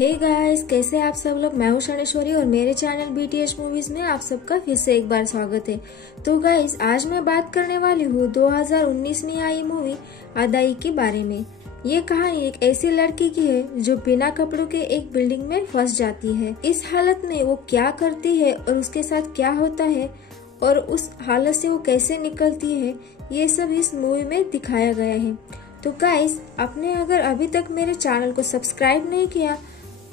Hey guys, कैसे आप सब लोग। मैं हूं शनेश्वरी और मेरे चैनल बीटीएच मूवीज में आप सबका फिर से एक बार स्वागत है। तो गाइस, आज मैं बात करने वाली हूँ 2019 में आई मूवी अदाई के बारे में। ये कहानी एक ऐसी लड़की की है जो बिना कपड़ों के एक बिल्डिंग में फंस जाती है। इस हालत में वो क्या करती है और उसके साथ क्या होता है और उस हालत से वो कैसे निकलती है, ये सब इस मूवी में दिखाया गया है। तो गाइस, आपने अगर अभी तक मेरे चैनल को सब्सक्राइब नहीं किया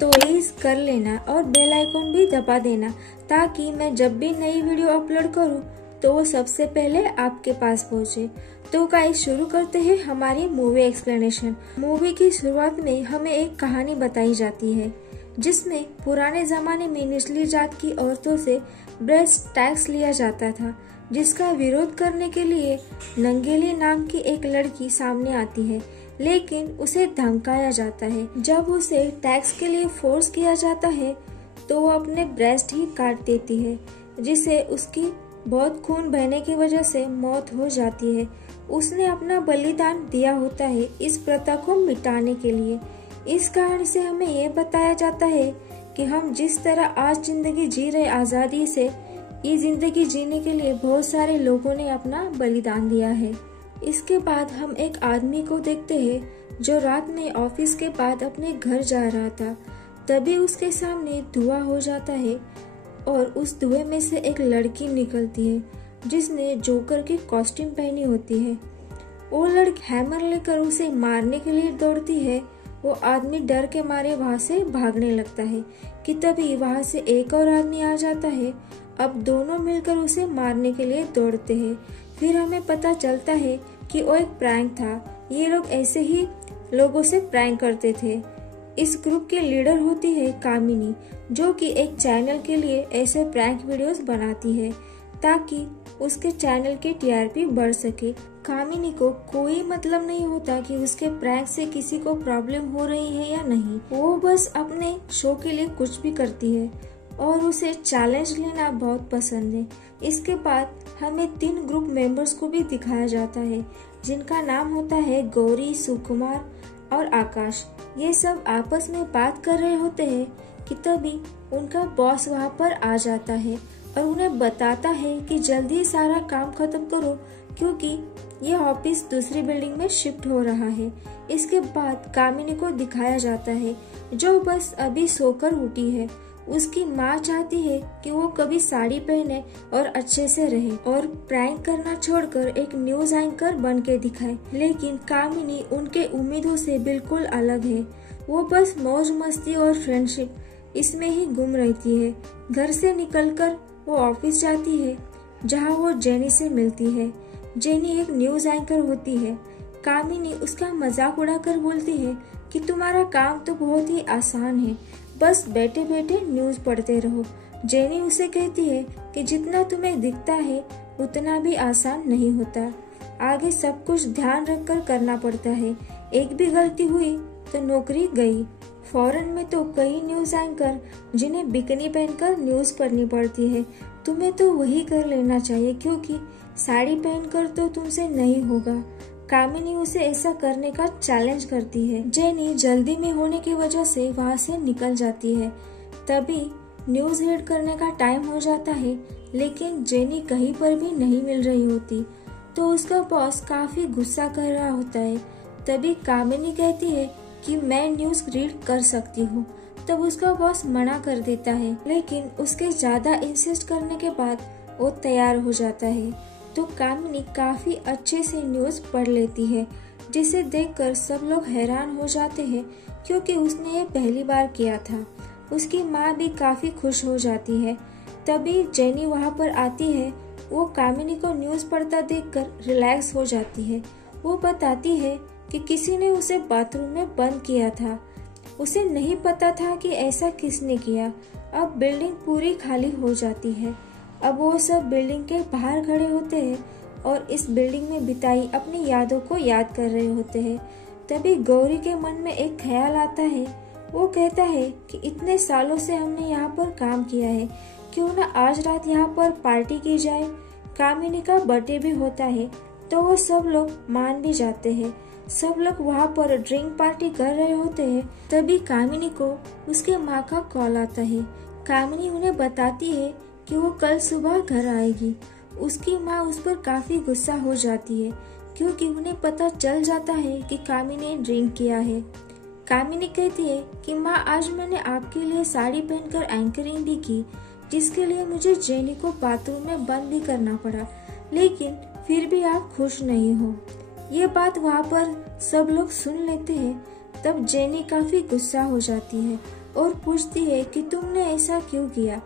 तो प्लीज कर लेना और बेल आइकन भी दबा देना, ताकि मैं जब भी नई वीडियो अपलोड करूं तो वो सबसे पहले आपके पास पहुंचे। तो गाइस, शुरू करते हैं हमारी मूवी एक्सप्लेनेशन। मूवी की शुरुआत में हमें एक कहानी बताई जाती है जिसमें पुराने जमाने में निचली जात की औरतों से ब्रेस्ट टैक्स लिया जाता था, जिसका विरोध करने के लिए नंगेली नाम की एक लड़की सामने आती है, लेकिन उसे धमकाया जाता है। जब उसे टैक्स के लिए फोर्स किया जाता है तो वो अपने ब्रेस्ट ही काट देती है, जिससे उसकी बहुत खून बहने की वजह से मौत हो जाती है। उसने अपना बलिदान दिया होता है इस प्रथा को मिटाने के लिए। इस कहानी से हमें ये बताया जाता है कि हम जिस तरह आज जिंदगी जी रहे आजादी से, ये जिंदगी जीने के लिए बहुत सारे लोगों ने अपना बलिदान दिया है। इसके बाद हम एक आदमी को देखते हैं जो रात में ऑफिस के बाद अपने घर जा रहा था। तभी उसके सामने धुआं हो जाता है और उस धुएं में से एक लड़की निकलती है जिसने जोकर की कॉस्ट्यूम पहनी होती है। वो लड़की हैमर लेकर उसे मारने के लिए दौड़ती है। वो आदमी डर के मारे वहाँ से भागने लगता है कि तभी वहाँ से एक और आदमी आ जाता है। अब दोनों मिलकर उसे मारने के लिए दौड़ते हैं। फिर हमें पता चलता है कि वो एक प्रैंक था। ये लोग ऐसे ही लोगों से प्रैंक करते थे। इस ग्रुप की लीडर होती है कामिनी, जो कि एक चैनल के लिए ऐसे प्रैंक वीडियोस बनाती है ताकि उसके चैनल की टीआरपी बढ़ सके। कामिनी को कोई मतलब नहीं होता कि उसके प्रैंक से किसी को प्रॉब्लम हो रही है या नहीं। वो बस अपने शो के लिए कुछ भी करती है और उसे चैलेंज लेना बहुत पसंद है। इसके बाद हमें 3 ग्रुप मेंबर्स को भी दिखाया जाता है जिनका नाम होता है गौरी, सुकुमार और आकाश। ये सब आपस में बात कर रहे होते हैं कि तभी उनका बॉस वहाँ पर आ जाता है और उन्हें बताता है कि जल्दी सारा काम खत्म करो क्योंकि ये ऑफिस दूसरी बिल्डिंग में शिफ्ट हो रहा है। इसके बाद कामिनी को दिखाया जाता है जो बस अभी सोकर उठी है। उसकी माँ चाहती है कि वो कभी साड़ी पहने और अच्छे से रहे और प्रैंक करना छोड़कर एक न्यूज एंकर बन के दिखाए, लेकिन कामिनी उनके उम्मीदों से बिल्कुल अलग है। वो बस मौज मस्ती और फ्रेंडशिप इसमें ही गुम रहती है। घर से निकलकर वो ऑफिस जाती है जहाँ वो जेनी से मिलती है। जेनी एक न्यूज एंकर होती है। कामिनी उसका मजाक उड़ाकर बोलती है कि तुम्हारा काम तो बहुत ही आसान है, बस बैठे बैठे न्यूज पढ़ते रहो। जेनी उसे कहती है कि जितना तुम्हें दिखता है उतना भी आसान नहीं होता, आगे सब कुछ ध्यान रखकर करना पड़ता है। एक भी गलती हुई तो नौकरी गई। फॉरेन में तो कई न्यूज एंकर जिन्हें बिकनी पहनकर न्यूज पढ़नी पड़ती है। तुम्हें तो वही कर लेना चाहिए क्योंकि साड़ी पहनकर तो तुमसे नहीं होगा। कामिनी उसे ऐसा करने का चैलेंज करती है। जेनी जल्दी में होने की वजह से वहाँ से निकल जाती है। तभी न्यूज रीड करने का टाइम हो जाता है, लेकिन जेनी कहीं पर भी नहीं मिल रही होती तो उसका बॉस काफी गुस्सा कर रहा होता है। तभी कामिनी कहती है कि मैं न्यूज रीड कर सकती हूँ। तब उसका बॉस मना कर देता है, लेकिन उसके ज्यादा इंसिस्ट करने के बाद वो तैयार हो जाता है। तो कामिनी काफी अच्छे से न्यूज पढ़ लेती है, जिसे देखकर सब लोग हैरान हो जाते हैं क्योंकि उसने ये पहली बार किया था। उसकी माँ भी काफी खुश हो जाती है। तभी जेनी वहाँ पर आती है। वो कामिनी को न्यूज पढ़ता देखकर रिलैक्स हो जाती है। वो बताती है कि किसी ने उसे बाथरूम में बंद किया था। उसे नहीं पता था कि ऐसा किसने किया। अब बिल्डिंग पूरी खाली हो जाती है। अब वो सब बिल्डिंग के बाहर खड़े होते हैं और इस बिल्डिंग में बिताई अपनी यादों को याद कर रहे होते हैं। तभी गौरी के मन में एक ख्याल आता है। वो कहता है कि इतने सालों से हमने यहाँ पर काम किया है, क्यों ना आज रात यहाँ पर पार्टी की जाए। कामिनी का बर्थडे भी होता है तो वो सब लोग मान भी जाते हैं। सब लोग वहाँ पर ड्रिंक पार्टी कर रहे होते हैं। तभी कामिनी को उसके माँ का कॉल आता है। कामिनी उन्हें बताती है कि वो कल सुबह घर आएगी। उसकी माँ उस पर काफी गुस्सा हो जाती है क्योंकि उन्हें पता चल जाता है कि कामिनी ने ड्रिंक किया है। कामिनी कहती है कि माँ, आज मैंने आपके लिए साड़ी पहनकर एंकरिंग भी की, जिसके लिए मुझे जेनी को बाथरूम में बंद भी करना पड़ा, लेकिन फिर भी आप खुश नहीं हो। ये बात वहाँ पर सब लोग सुन लेते हैं। तब जेनी काफी गुस्सा हो जाती है और पूछती है कि तुमने ऐसा क्यों किया।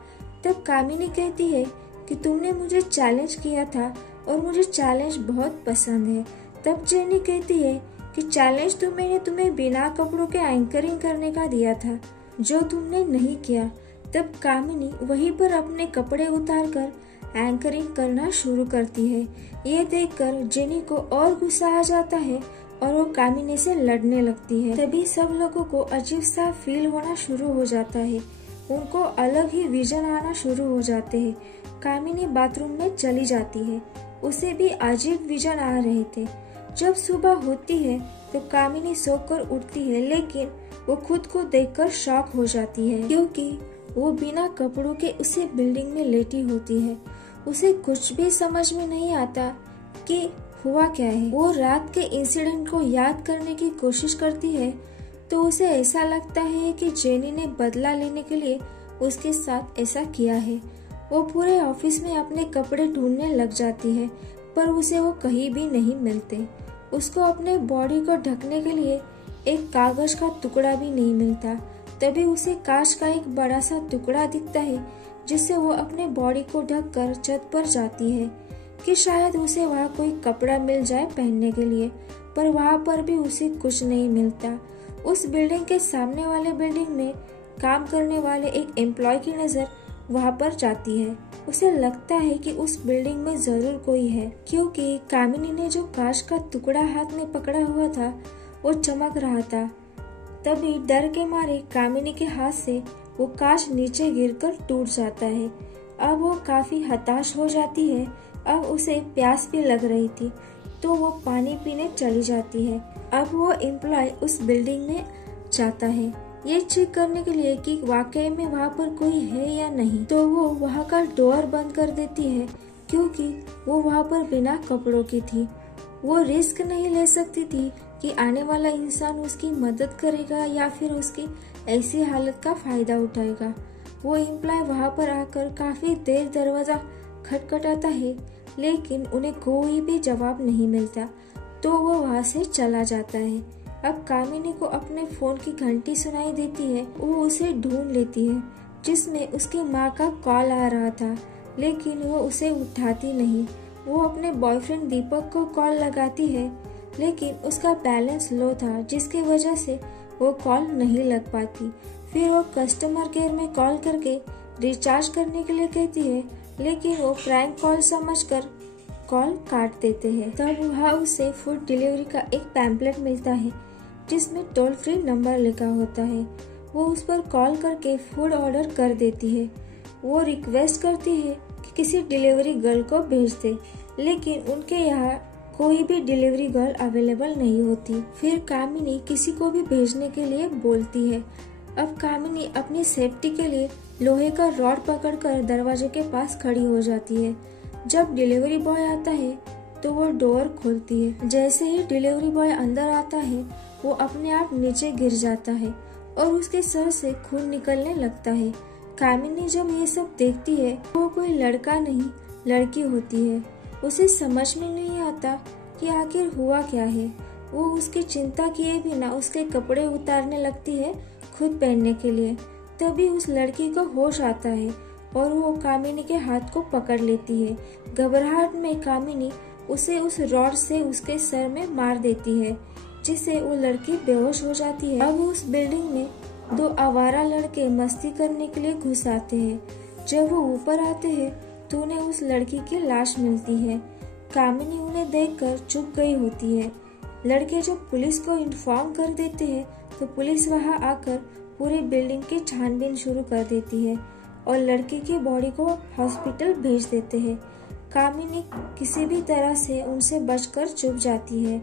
तब कामिनी कहती है कि तुमने मुझे चैलेंज किया था और मुझे चैलेंज बहुत पसंद है। तब जेनी कहती है कि चैलेंज तो मैंने तुम्हें बिना कपड़ों के एंकरिंग करने का दिया था, जो तुमने नहीं किया। तब कामिनी वहीं पर अपने कपड़े उतारकर एंकरिंग करना शुरू करती है। ये देखकर जेनी को और गुस्सा आ जाता है और वो कामिनी से लड़ने लगती है। तभी सब लोगों को अजीब सा फील होना शुरू हो जाता है। उनको अलग ही विजन आना शुरू हो जाते हैं। कामिनी बाथरूम में चली जाती है, उसे भी अजीब विजन आ रहे थे। जब सुबह होती है तो कामिनी सोकर उठती है, लेकिन वो खुद को देखकर शॉक हो जाती है क्योंकि वो बिना कपड़ों के उसी बिल्डिंग में लेटी होती है। उसे कुछ भी समझ में नहीं आता कि हुआ क्या है। वो रात के इंसिडेंट को याद करने की कोशिश करती है तो उसे ऐसा लगता है कि जेनी ने बदला लेने के लिए उसके साथ ऐसा किया है। वो पूरे ऑफिस में अपने कपड़े ढूंढने लग जाती है, पर उसे वो कहीं भी नहीं मिलते। उसको अपने बॉडी को ढकने के लिए एक कागज का टुकड़ा भी नहीं मिलता। तभी उसे कांच का एक बड़ा सा टुकड़ा दिखता है, जिससे वो अपने बॉडी को ढककर छत पर जाती है कि शायद उसे वहाँ कोई कपड़ा मिल जाए पहनने के लिए, पर वहाँ पर भी उसे कुछ नहीं मिलता। उस बिल्डिंग के सामने वाले बिल्डिंग में काम करने वाले एक एम्प्लॉय की नजर वहाँ पर जाती है। उसे लगता है कि उस बिल्डिंग में जरूर कोई है, क्योंकि कामिनी ने जो कांच का टुकड़ा हाथ में पकड़ा हुआ था वो चमक रहा था। तभी डर के मारे कामिनी के हाथ से वो कांच नीचे गिरकर टूट जाता है। अब वो काफी हताश हो जाती है। अब उसे प्यास भी लग रही थी तो वो पानी पीने चली जाती है। अब वो एम्प्लॉय उस बिल्डिंग में जाता है ये चेक करने के लिए कि वाकई में वहाँ पर कोई है या नहीं। तो वो वहाँ का डोर बंद कर देती है क्योंकि वो वहाँ पर बिना कपड़ों की थी। वो रिस्क नहीं ले सकती थी कि आने वाला इंसान उसकी मदद करेगा या फिर उसकी ऐसी हालत का फायदा उठाएगा। वो एम्प्लॉय वहाँ पर आकर काफी देर दरवाजा खटखटाता है, लेकिन उन्हें कोई भी जवाब नहीं मिलता तो वो वहाँ से चला जाता है। अब कामिनी को अपने फोन की घंटी सुनाई देती है। वो उसे ढूंढ लेती है, जिसमें उसकी माँ का कॉल आ रहा था, लेकिन वो उसे उठाती नहीं। वो अपने बॉयफ्रेंड दीपक को कॉल लगाती है, लेकिन उसका बैलेंस लो था, जिसकी वजह से वो कॉल नहीं लग पाती। फिर वो कस्टमर केयर में कॉल करके रिचार्ज करने के लिए कहती है, लेकिन वो प्रैंक कॉल समझकर कॉल काट देते हैं। तब वहाँ उसे फूड डिलीवरी का एक पैम्पलेट मिलता है, जिसमें टोल फ्री नंबर लिखा होता है। वो उस पर कॉल करके फूड ऑर्डर कर देती है। वो रिक्वेस्ट करती है कि किसी डिलीवरी गर्ल को भेज दे, लेकिन उनके यहाँ कोई भी डिलीवरी गर्ल अवेलेबल नहीं होती। फिर कामिनी किसी को भी भेजने के लिए बोलती है। अब कामिनी अपनी सेफ्टी के लिए लोहे का रॉड पकड़कर दरवाजे के पास खड़ी हो जाती है। जब डिलीवरी बॉय आता है तो वो डोर खोलती है। जैसे ही डिलीवरी बॉय अंदर आता है वो अपने आप नीचे गिर जाता है और उसके सर से खून निकलने लगता है। कामिनी जब ये सब देखती है वो कोई लड़का नहीं लड़की होती है। उसे समझ में नहीं आता कि आखिर हुआ क्या है। वो उसकी चिंता किए बिना उसके कपड़े उतारने लगती है खुद पहनने के लिए। तभी उस लड़की को होश आता है और वो कामिनी के हाथ को पकड़ लेती है। घबराहट में कामिनी उसे उस रॉड से उसके सर में मार देती है, जिससे वो लड़की बेहोश हो जाती है। अब उस बिल्डिंग में दो आवारा लड़के मस्ती करने के लिए घुस आते हैं। जब वो ऊपर आते हैं तो उन्हें उस लड़की की लाश मिलती है। कामिनी उन्हें देखकर चुप गई होती है। लड़के जब पुलिस को इन्फॉर्म कर देते हैं तो पुलिस वहां आकर पूरी बिल्डिंग की छानबीन शुरू कर देती है और लड़की की बॉडी को हॉस्पिटल भेज देते हैं। कामिनी किसी भी तरह से उनसे बचकर छुप जाती है।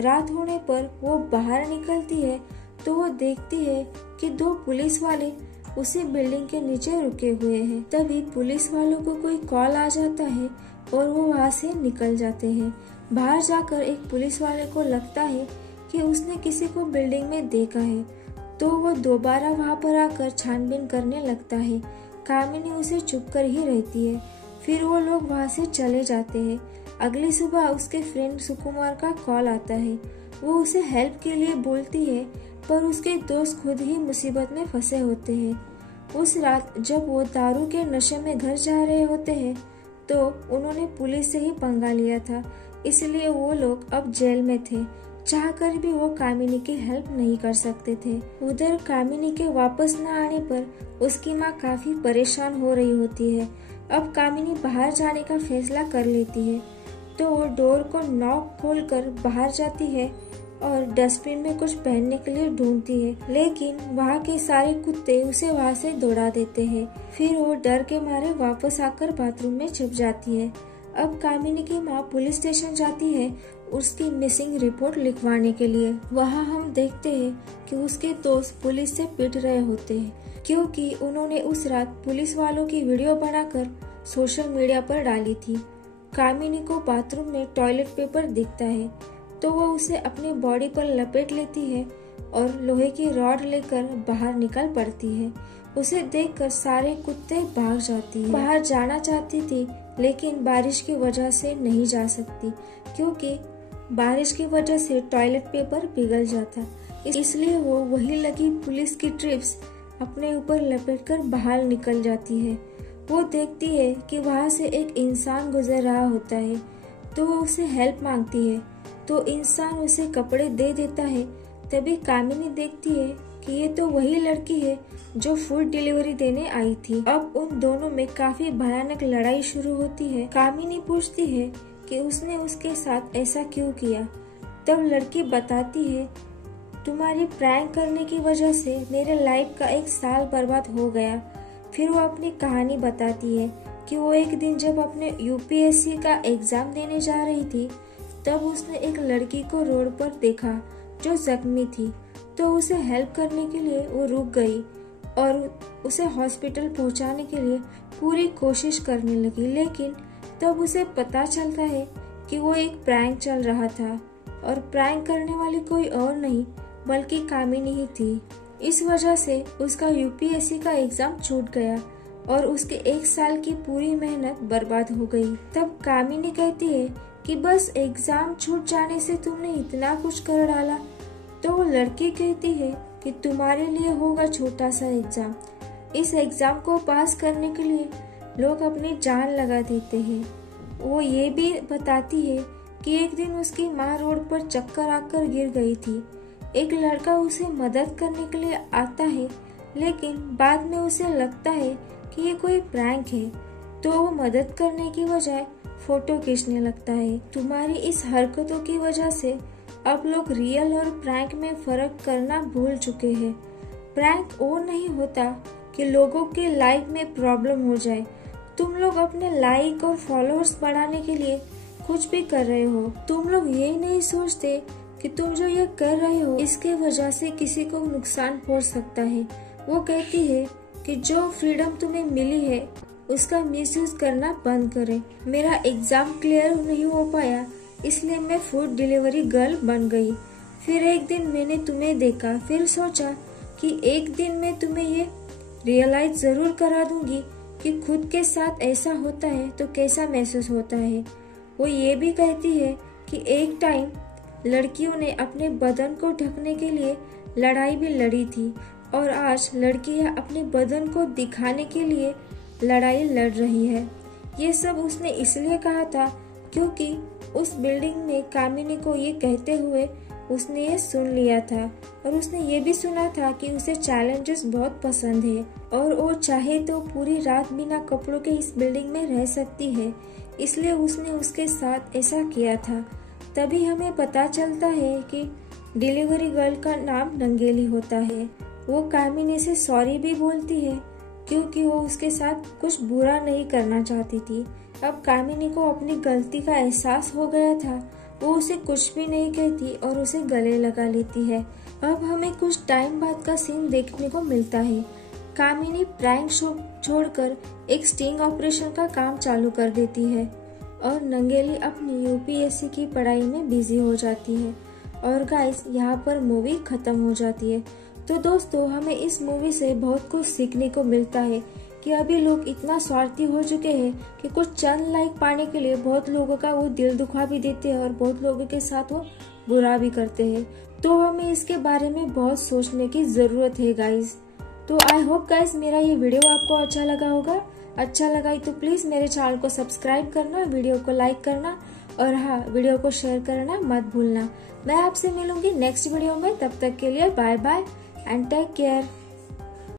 रात होने पर वो बाहर निकलती है तो वो देखती है कि 2 पुलिस वाले उसी बिल्डिंग के नीचे रुके हुए हैं। तभी पुलिस वालों को कोई कॉल आ जाता है और वो वहाँ से निकल जाते हैं। बाहर जाकर एक पुलिस वाले को लगता है कि उसने किसी को बिल्डिंग में देखा है, तो वो दोबारा वहाँ पर आकर छानबीन करने लगता है। कामिनी उसे चुप कर ही रहती है। फिर वो लोग वहाँ से चले जाते हैं। अगली सुबह उसके फ्रेंड सुकुमार का कॉल आता है। वो उसे हेल्प के लिए बोलती है, पर उसके दोस्त खुद ही मुसीबत में फंसे होते हैं। उस रात जब वो दारू के नशे में घर जा रहे होते हैं तो उन्होंने पुलिस से ही पंगा लिया था, इसलिए वो लोग अब जेल में थे। चाहकर भी वो कामिनी की हेल्प नहीं कर सकते थे। उधर कामिनी के वापस न आने पर उसकी माँ काफी परेशान हो रही होती है। अब कामिनी बाहर जाने का फैसला कर लेती है, तो वो डोर को नॉक खोलकर बाहर जाती है और डस्टबिन में कुछ पहनने के लिए ढूंढती है, लेकिन वहाँ के सारे कुत्ते उसे वहाँ से दौड़ा देते हैं। फिर वो डर के मारे वापस आकर बाथरूम में छिप जाती है। अब कामिनी की माँ पुलिस स्टेशन जाती है उसकी मिसिंग रिपोर्ट लिखवाने के लिए। वहाँ हम देखते हैं कि उसके दोस्त पुलिस से पिट रहे होते हैं, क्योंकि उन्होंने उस रात पुलिस वालों की वीडियो बनाकर सोशल मीडिया पर डाली थी। कामिनी को बाथरूम में टॉयलेट पेपर दिखता है, तो वो उसे अपनी बॉडी पर लपेट लेती है और लोहे की रॉड लेकर बाहर निकल पड़ती है। उसे देखकर सारे कुत्ते भाग जाती है। बाहर जाना चाहती थी, लेकिन बारिश की वजह से नहीं जा सकती, क्योंकि बारिश की वजह से टॉयलेट पेपर पिघल जाता। इसलिए वो वही लगी पुलिस की ट्रिप्स अपने ऊपर लपेटकर बाहर निकल जाती है। वो देखती है कि वहाँ से एक इंसान गुजर रहा होता है, तो वो उसे हेल्प मांगती है, तो इंसान उसे कपड़े दे देता है। तभी कामिनी देखती है कि ये तो वही लड़की है जो फूड डिलीवरी देने आई थी। अब उन दोनों में काफी भयानक लड़ाई शुरू होती है। कामिनी पूछती है कि उसने उसके साथ ऐसा क्यों किया। तब लड़की बताती है, तुम्हारी प्रैंक करने की वजह से मेरे लाइफ का 1 साल बर्बाद हो गया। फिर वो अपनी कहानी बताती है कि वो एक दिन जब अपने यूपीएससी का एग्जाम देने जा रही थी, तब उसने एक लड़की को रोड पर देखा जो जख्मी थी, तो उसे हेल्प करने के लिए वो रुक गई और उसे हॉस्पिटल पहुंचाने के लिए पूरी कोशिश करने लगी। लेकिन तब उसे पता चलता है कि वो एक प्रैंक चल रहा था और प्रैंक करने वाली कोई और नहीं बल्कि कामिनी ही थी। इस वजह से उसका यूपीएससी का एग्जाम छूट गया और उसके 1 साल की पूरी मेहनत बर्बाद हो गई। तब कामिनी कहती है कि बस एग्जाम छूट जाने से तुमने इतना कुछ कर डाला। तो वो लड़की कहती है कि तुम्हारे लिए होगा छोटा सा एग्जाम। इस एग्जाम को पास करने के लिए लोग अपनी जान लगा देते हैं। वो ये भी बताती है कि एक दिन उसकी माँ रोड पर चक्कर आकर गिर गई थी। एक लड़का उसे मदद करने के लिए आता है, लेकिन बाद में उसे लगता है कि ये कोई प्रैंक है, तो वो मदद करने की बजाय फोटो खींचने लगता है। तुम्हारी इस हरकतों की वजह से अब लोग रियल और प्रैंक में फर्क करना भूल चुके हैं। प्रैंक वो नहीं होता कि लोगों के लाइफ में प्रॉब्लम हो जाए। तुम लोग अपने लाइक और फॉलोअर्स बढ़ाने के लिए कुछ भी कर रहे हो। तुम लोग ये नहीं सोचते कि तुम जो ये कर रहे हो इसके वजह से किसी को नुकसान पहुंच सकता है। वो कहती है कि जो फ्रीडम तुम्हें मिली है उसका मिसयूज करना बंद करें। मेरा एग्जाम क्लियर नहीं हो पाया, इसलिए मैं फूड डिलीवरी गर्ल बन गई। फिर एक दिन मैंने तुम्हें देखा, फिर सोचा कि एक दिन मैं तुम्हें ये रियलाइज जरूर करा दूंगी कि खुद के साथ ऐसा होता है तो कैसा महसूस होता है। वो ये भी कहती है कि एक टाइम लड़कियों ने अपने बदन को ढकने के लिए लड़ाई भी लड़ी थी और आज लड़कियां अपने बदन को दिखाने के लिए लड़ाई लड़ रही है। ये सब उसने इसलिए कहा था क्योंकि उस बिल्डिंग में कामिनी को ये कहते हुए उसने ये सुन लिया था और उसने ये भी सुना था कि उसे चैलेंजेस बहुत पसंद है और वो चाहे तो पूरी रात बिना कपड़ों के इस बिल्डिंग में रह सकती है, इसलिए उसने उसके साथ ऐसा किया था। तभी हमें पता चलता है कि डिलीवरी गर्ल का नाम रंगेली होता है। वो कामिनी से सॉरी भी बोलती है क्योंकि वो उसके साथ कुछ बुरा नहीं करना चाहती थी। अब कामिनी को अपनी गलती का एहसास हो गया था वो उसे कुछ भी नहीं कहती और उसे गले लगा लेती है। अब हमें कुछ टाइम बाद का सीन देखने को मिलता है। कामिनी प्रैंक शो छोड़कर एक स्टिंग ऑपरेशन का काम चालू कर देती है और नंगेली अपनी यूपीएससी की पढ़ाई में बिजी हो जाती है। और गाइस, यहाँ पर मूवी खत्म हो जाती है। तो दोस्तों, हमें इस मूवी से बहुत कुछ सीखने को मिलता है कि अभी लोग इतना स्वार्थी हो चुके हैं कि कुछ चंद लाइक पाने के लिए बहुत लोगों का वो दिल दुखा भी देते हैं और बहुत लोगों के साथ वो बुरा भी करते हैं। तो हमें इसके बारे में बहुत सोचने की जरूरत है गाइस। तो आई होप गाइस मेरा ये वीडियो आपको अच्छा लगा होगा। अच्छा लगा तो प्लीज मेरे चैनल को सब्सक्राइब करना, वीडियो को लाइक करना और हाँ, वीडियो को शेयर करना मत भूलना। मैं आपसे मिलूंगी नेक्स्ट वीडियो में। तब तक के लिए bye bye and take care.